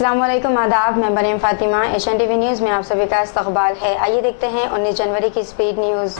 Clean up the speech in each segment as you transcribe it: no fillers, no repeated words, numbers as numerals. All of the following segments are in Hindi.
अस्सलाम वालेकुम, आदाब। मैं Mariam Fatima. Asian TV news में आप सभी का इस्तकबाल है। आइए देखते हैं 19 जनवरी की स्पीड न्यूज़।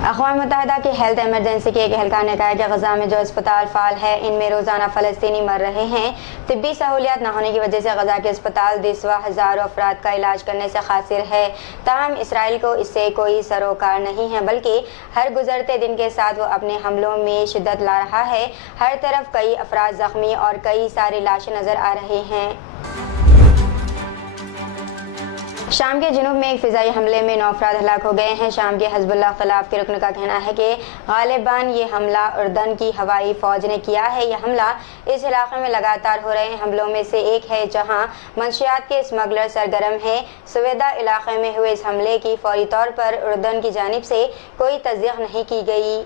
अक़वाम मुत्तहिदा की हेल्थ एमरजेंसी के एक एहलकार ने कहा है कि गजा में जो अस्पताल फाल है इनमें रोज़ाना फ़लस्तीनी मर रहे हैं। तिब्बी सहूलियात न होने की वजह से गजा के अस्पताल दिसवा हज़ारों अफराद का इलाज करने से खासिर है। ताहम इसराइल को इससे कोई सरोकार नहीं है, बल्कि हर गुजरते दिन के साथ वो अपने हमलों में शिद्दत ला रहा है। हर तरफ कई अफराद ज़ख्मी और कई सारी लाशें नज़र आ रही हैं। शाम के जुनूब में एक फ़िज़ाई हमले में 9 अफराद हलाक हो गए हैं। शाम के हिज़्बुल्लाह ख़िलाफ़ के रुकन का कहना है कि गालिबान ये हमला उर्दन की हवाई फ़ौज ने किया है। यह हमला इस इलाक़े में लगातार हो रहे हमलों में से एक है जहां मंशियात के स्मगलर सरगर्म हैं। सवेदा इलाक़े में हुए इस हमले की फ़ौरी तौर पर उर्दन की जानिब से कोई तस्दीक़ नहीं की गई।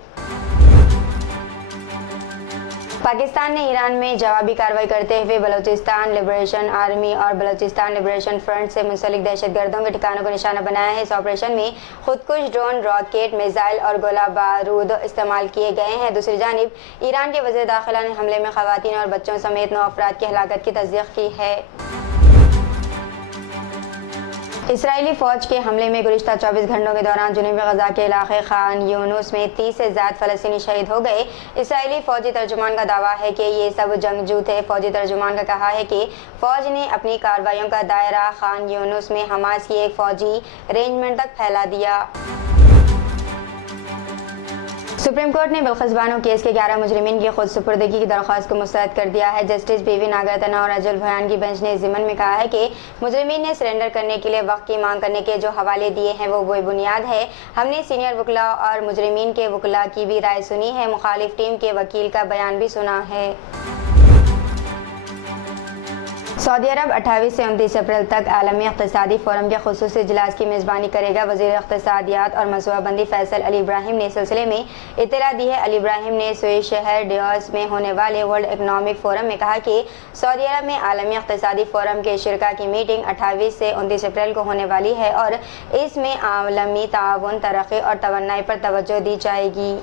पाकिस्तान ने ईरान में जवाबी कार्रवाई करते हुए बलूचिस्तान लिबरेशन आर्मी और बलूचिस्तान लिबरेशन फ्रंट से मुंसलिक दहशतगर्दों के ठिकानों को निशाना बनाया है। इस ऑपरेशन में खुदकुश ड्रोन, रॉकेट, मिसाइल और गोला बारूद इस्तेमाल किए गए हैं। दूसरी जानिब ईरान के वज़ीर दाखिला ने हमले में ख़वातीन और बच्चों समेत 9 अफराद की हलाकत की तस्दीक़ की है। इसराइली फ़ौज के हमले में गुज़िश्ता 24 घंटों के दौरान जुनूबी गजा के इलाक़े खान यूनुस में 30 से ज़्यादा फ़लस्तीनी शहीद हो गए। इसराइली फ़ौजी तर्जुमान का दावा है कि ये सब जंगजू थे। फ़ौजी तर्जुमान का कहा है कि फ़ौज ने अपनी कार्रवाइयों का दायरा खान यूनुस में हमास की एक फ़ौजी रेंजमेंट तक फैला दिया। सुप्रीम कोर्ट ने बिल्किस बानो केस के 11 मुजरिमीन की खुद सुपुर्दगी की दरख्वास्त को मुस्तरद कर दिया है। जस्टिस बीवी नागरतना और अजल भयान की बेंच ने इस ज़िमन में कहा है कि मुजरिमीन ने सरेंडर करने के लिए वक्त की मांग करने के जो हवाले दिए हैं वो बेबुनियाद है। हमने सीनियर वकला और मुजरिमीन के वकला की भी राय सुनी है। मुखालिफ टीम के वकील का बयान भी सुना है। सऊदी अरब 28 से 29 अप्रैल तक आलमी इक़्तिसादी फोरम के ख़ुसूसी इजलास की मेज़बानी करेगा। वज़ीर इक़्तिसादियात और मनसूबाबंदी फैसल अली इब्राहिम ने इस सिलसिले में इत्तला दी है। अली इब्राहिम ने स्विस शहर डियोस में होने वाले वर्ल्ड इकनॉमिक फोरम में कहा कि सऊदी अरब में आलमी इक़्तिसादी फोरम के शिरका की मीटिंग 28 से 29 अप्रैल को होने वाली है और इसमें आलमी ताउन, तरक्की और तवन्नाई पर तवज्जो दी जाएगी।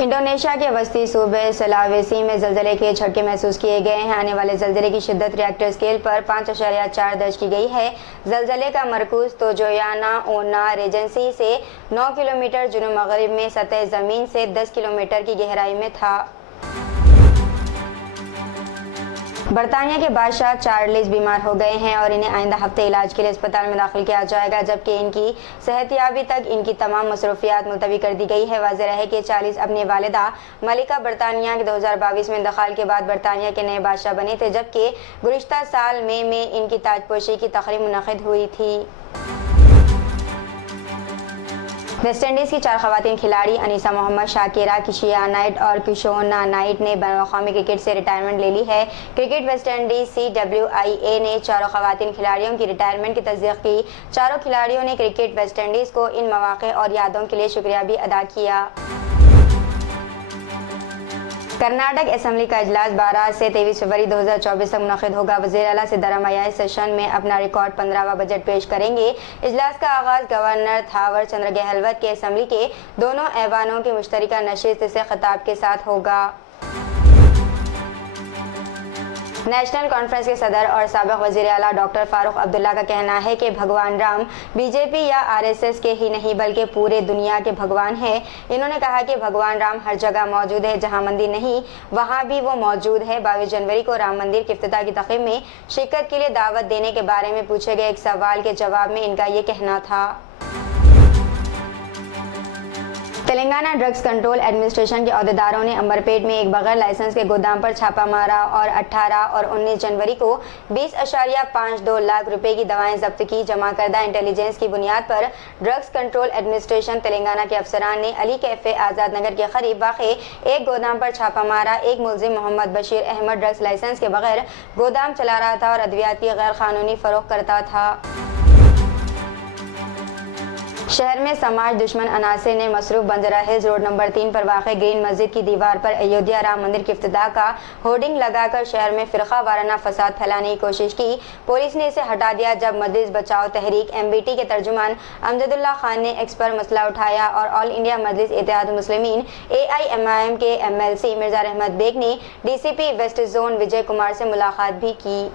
इंडोनेशिया के वस्ती सूबे सुलावेसी में ज़लज़ले के झटके महसूस किए गए हैं। आने वाले ज़लज़ले की शिद्दत रिएक्टर स्केल पर 5.4 दर्ज की गई है। ज़लज़ले का मरकूज़ तोजोयाना ओना रेजेंसी से 9 किलोमीटर जुनूब मगरिब में सतह ज़मीन से 10 किलोमीटर की गहराई में था। बरतानिया के बादशाह चार्ल्स बीमार हो गए हैं और इन्हें आइंदा हफ्ते इलाज के लिए अस्पताल में दाखिल किया जाएगा, जबकि इनकी सेहतियाबी तक इनकी तमाम मसरूफियात मुलतवी कर दी गई है। वाज़ेह है कि चार्ल्स अपनी वालिदा मलिका बरतानिया के 2022 में इंतकाल के बाद बरतानिया के नए बादशाह बने थे, जबकि गुज़िश्ता साल मई में इनकी ताजपोशी की तक़रीब मुनक़िद हुई थी। वेस्ट इंडीज़ की 4 ख़वातीन खिलाड़ी अनीसा मोहम्मद, शाकिरा किशिया नाइट और किशोना नाइट ने बैनुल-अक़वामी क्रिकेट से रिटायरमेंट ले ली है। क्रिकेट वेस्ट इंडीज़ CWIA ने चारों ख़वातीन खिलाड़ियों की रिटायरमेंट की तस्दीक़ की। चारों खिलाड़ियों ने क्रिकेट वेस्ट इंडीज़ को इन मौक़े और यादों के लिए शुक्रिया भी अदा किया। कर्नाटक असम्बली का इजलास 12 से 23 फरवरी 2024 तक मुनक़िद होगा। वज़ीर आला सिद्धारमैया इस सेशन में अपना रिकॉर्ड 15वां बजट पेश करेंगे। इजलास का आगाज़ गवर्नर थावर चंद्र गहलोत के असम्बली के दोनों ऐवानों की मुश्तरका नशिस्त से खिताब के साथ होगा। नेशनल कॉन्फ्रेंस के सदर और साबिक़ वज़ीर आला डॉक्टर फारूक अब्दुल्ला का कहना है कि भगवान राम BJP या RSS के ही नहीं बल्कि पूरे दुनिया के भगवान हैं। इन्होंने कहा कि भगवान राम हर जगह मौजूद है, जहां मंदिर नहीं वहां भी वो मौजूद है। 22 जनवरी को राम मंदिर के इफ्तिताह की तक़रीब में शिरकत के लिए दावत देने के बारे में पूछे गए एक सवाल के जवाब में इनका ये कहना था। तेलंगाना ड्रग्स कंट्रोल एडमिनिस्ट्रेशन के अहदेदारों ने अंबरपेट में एक बगैर लाइसेंस के गोदाम पर छापा मारा और 18 और 19 जनवरी को 20.52 लाख रुपए की दवाएं जब्त की। जमा करदा इंटेलिजेंस की बुनियाद पर ड्रग्स कंट्रोल एडमिनिस्ट्रेशन तेलंगाना के अफसरान ने अली कैफे आज़ाद नगर के करीब वाक़े एक गोदाम पर छापा मारा। एक मुलजिम मोहम्मद बशीर अहमद ड्रग्स लाइसेंस के बगैर गोदाम चला रहा था और अद्वियात की गैर कानूनी फरोख्त करता था। शहर में समाज दुश्मन अनासर ने मसरूफ बंजारा हिल्स रोड नंबर 3 पर वाक़ ग्रीन मस्जिद की दीवार पर अयोध्या राम मंदिर की इफ्तिताह का होर्डिंग लगाकर शहर में फिरका वाराना फसाद फैलाने की कोशिश की। पुलिस ने इसे हटा दिया जब मजलिस बचाओ तहरीक MBT के तर्जुमान अमजदुल्ला खान ने एक्स पर मसला उठाया और ऑल इंडिया मजलिस इत्तेहाद मुस्लिमीन AIMIM के MLC मिर्जा रहमत बेग ने DCP west zone Vijay Kumar से मुलाकात भी की।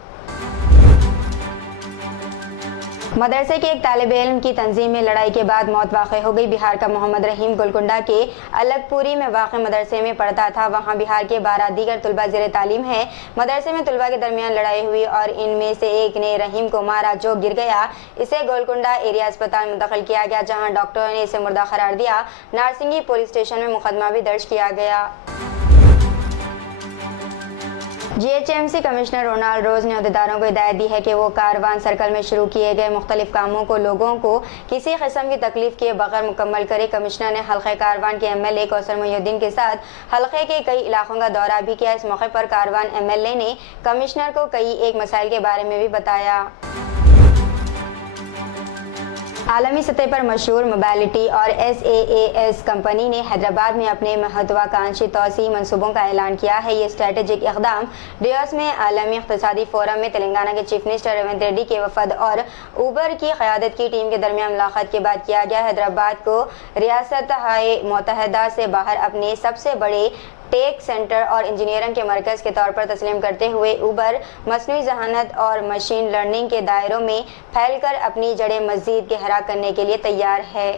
मदरसे के एक तालिबे इल्म की तंजीम में लड़ाई के बाद मौत वाक़ हो गई। बिहार का मोहम्मद रहीम गोलकुंडा के अलगपुरी में वाक़ मदरसे में पढ़ता था। वहां बिहार के 12 दीगर तुलबा ज़ेरे तालीम है। मदरसे में तुलबा के दरमियान लड़ाई हुई और इनमें से एक ने रहीम को मारा जो गिर गया। इसे गोलकुंडा एरिया अस्पताल मुंतकिल किया गया जहाँ डॉक्टरों ने इसे मुर्दा करार दिया। नारसिंगी पुलिस स्टेशन में मुकदमा भी दर्ज किया गया। GHMC कमिश्नर रोनाल्ड रोज ने अहदेदारों को हिदायत दी है कि वो कारवान सर्कल में शुरू किए गए मुख्तलिफ कामों को लोगों को किसी किस्म की तकलीफ के बगैर मुकम्मल करे। कमिश्नर ने हल्के कारवान के MLA कौसर मोहिउद्दीन के साथ हल्के के कई इलाकों का दौरा भी किया। इस मौके पर कारवान MLA ने कमिश्नर को कई एक मसाइल के बारे में भी बताया। आलमी सतह पर मशहूर मोबालिटी और SaaS कंपनी ने हैदराबाद में अपने महत्वाकांक्षी तौसी मंसूबों का ऐलान किया है। ये स्ट्रेटेजिक इक़दाम डियोस में आलमी इक़्तिसादी फोरम में तेलंगाना के चीफ मिनिस्टर रेवंत रेड्डी के वफद और ऊबर की क़यादत की टीम के दरमियान मुलाकात के बाद किया गया। हैदराबाद को रियासत-ए मुत्तहिदा से बाहर अपने सबसे बड़े टेक सेंटर और इंजीनियरिंग के मरकज़ के तौर पर तस्लीम करते हुए ऊबर मसनूई ज़हानत और मशीन लर्निंग के दायरों में फैलकर अपनी जड़ें मज़ीद गहरा करने के लिए तैयार है।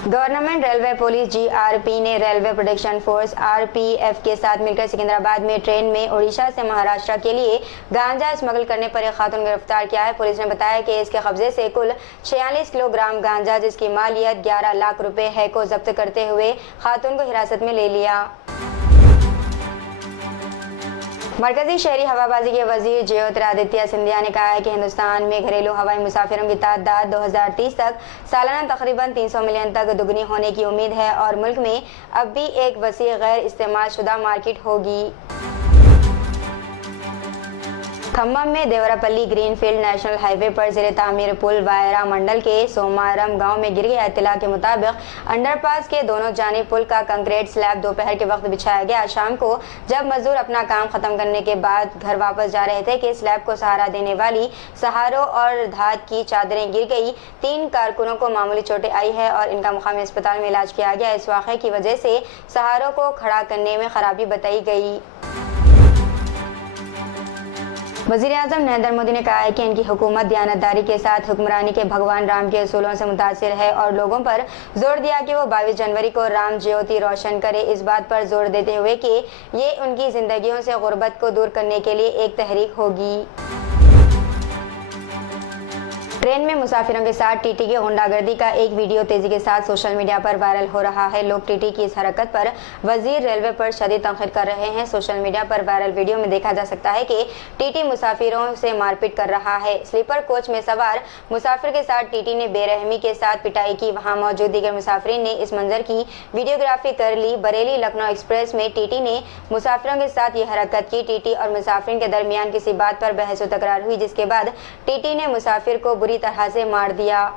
गवर्नमेंट रेलवे पुलिस GRP ने रेलवे प्रोटेक्शन फोर्स RPF के साथ मिलकर सिकंदराबाद में ट्रेन में उड़ीसा से महाराष्ट्र के लिए गांजा स्मगल करने पर एक खातून गिरफ्तार किया है। पुलिस ने बताया कि इसके कब्जे से कुल 46 किलोग्राम गांजा जिसकी मालियत 11 लाख रुपए है को जब्त करते हुए खातून को हिरासत में ले लिया। मरकजी शहरी हवाबाजी के वजीर ज्योतिरादित्य सिंधिया ने कहा है कि हिंदुस्तान में घरेलू हवाई मुसाफिरों की तादाद 2030 तक सालाना तकरीबन 300 मिलियन तक दुगनी होने की उम्मीद है और मुल्क में अब भी एक वसी गैर इस्तेमाल शुदा मार्केट होगी। खम्मम में देवरापल्ली ग्रीनफील्ड नेशनल हाईवे पर ज़ेरे तामीर पुल वायरा मंडल के सोमारम गांव में गिर गया। इत्तला के मुताबिक अंडरपास के दोनों जानिब पुल का कंक्रीट स्लैब दोपहर के वक्त बिछाया गया। शाम को जब मजदूर अपना काम खत्म करने के बाद घर वापस जा रहे थे कि स्लैब को सहारा देने वाली सहारों और धात की चादरें गिर गई। 3 कारकुनों को मामूली चोटें आई है और इनका मुकामी अस्पताल में इलाज किया गया। इस वाक़े की वजह से सहारों को खड़ा करने में खराबी बताई गई। वज़ीर-ए-आज़म नरेंद्र मोदी ने कहा है कि इनकी हुकूमत दयानतदारी के साथ हुक्मरानी के भगवान राम के असूलों से मुतासिर है और लोगों पर जोर दिया कि वो 22 जनवरी को राम ज्योति रोशन करे। इस बात पर जोर देते हुए कि ये उनकी जिंदगियों से गुर्बत को दूर करने के लिए एक तहरीक होगी। ट्रेन में मुसाफिरों के साथ टीटी की गुंडागर्दी का एक वीडियो तेजी के साथ सोशल मीडिया पर वायरल हो रहा है। लोग टीटी की इस हरकत पर वजीर रेलवे पर शदीद तनकीद कर रहे हैं। सोशल मीडिया पर वायरल वीडियो में देखा जा सकता है कि टीटी मुसाफिरों से मारपीट कर रहा है। स्लीपर कोच में सवार मुसाफिर के साथ टीटी ने बेरहमी के साथ पिटाई की। वहां मौजूद दीगर मुसाफिरीन ने इस मंजर की वीडियोग्राफी कर ली। बरेली लखनऊ एक्सप्रेस में टीटी ने मुसाफिरों के साथ ये हरकत की। टीटी और मुसाफिर के दरमियान किसी बात पर बहस व तकरार हुई जिसके बाद टीटी ने मुसाफिर को बुरी तरह से मार दिया।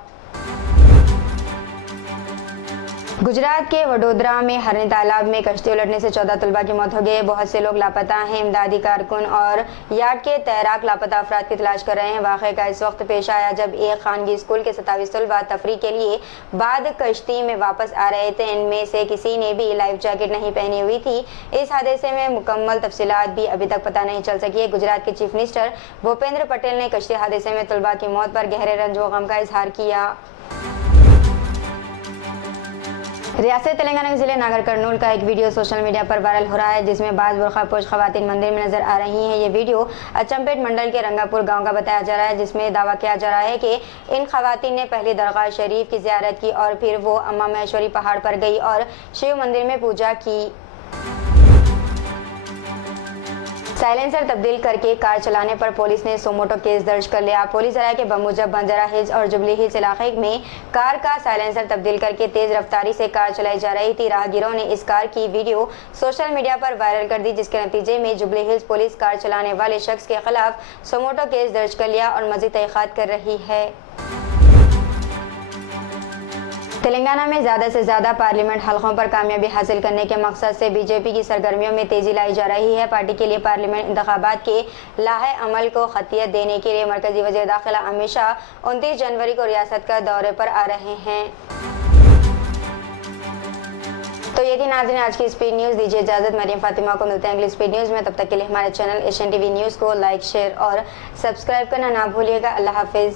गुजरात के वडोदरा में हरनी तालाब में कश्ती उलटने से 14 तलबा की मौत हो गई। बहुत से लोग लापता हैं। इमदादी कारकुन और यार्ड के तैराक लापता अफराद की तलाश कर रहे हैं। वाक़े का इस वक्त पेश आया जब एक खानगी स्कूल के 27 तलबा तफरी के लिए बाद कश्ती में वापस आ रहे थे। इनमें से किसी ने भी लाइफ जैकेट नहीं पहनी हुई थी। इस हादसे में मुकम्मल तफसीलात भी अभी तक पता नहीं चल सकी है। गुजरात के चीफ मिनिस्टर भूपेंद्र पटेल ने कश्ती हादसे में तलबा की मौत पर गहरे रंज व गम का इजहार किया। रियासत तेलंगाना के जिले नागर कर्नूल का एक वीडियो सोशल मीडिया पर वायरल हो रहा है जिसमें बाज़ बुर्खापोश खवातीन मंदिर में नजर आ रही हैं। ये वीडियो अचंपेट मंडल के रंगापुर गांव का बताया जा रहा है जिसमें दावा किया जा रहा है कि इन खवातीन ने पहले दरगाह शरीफ की ज़ियारत की और फिर वो अम्मा महेश्वरी पहाड़ पर गई और शिव मंदिर में पूजा की। साइलेंसर तब्दील करके कार चलाने पर पुलिस ने सोमोटो केस दर्ज कर लिया। पुलिस राय के बमुजब बंजारा हिल्स और जुबली हिल्स इलाके में कार का साइलेंसर तब्दील करके तेज रफ्तारी से कार चलाई जा रही थी। राहगीरों ने इस कार की वीडियो सोशल मीडिया पर वायरल कर दी, जिसके नतीजे में जुबली हिल्स पुलिस कार चलाने वाले शख्स के खिलाफ सोमोटो केस दर्ज कर लिया और मजीद तहकीकात कर रही है। तेलंगाना में ज़्यादा से ज़्यादा पार्लियामेंट हलकों पर कामयाबी हासिल करने के मकसद से बीजेपी की सरगर्मियों में तेज़ी लाई जा रही है। पार्टी के लिए पार्लियामेंट इंतखाबात के लाहे अमल को खतियत देने के लिए मरकजी वज़ीर दाखिला अमित शाह 29 जनवरी को रियासत का दौरे पर आ रहे हैं। तो ये थी नाज़रीन आज की स्पीड न्यूज़। दीजिए इजाज़त, मरियम फातिमा को मिलते हैं अगली स्पीड न्यूज़ में। तब तक के लिए हमारे चैनल एशियन टीवी न्यूज़ को लाइक, शेयर और सब्सक्राइब करना ना भूलिएगा। अल्लाह हाफिज़।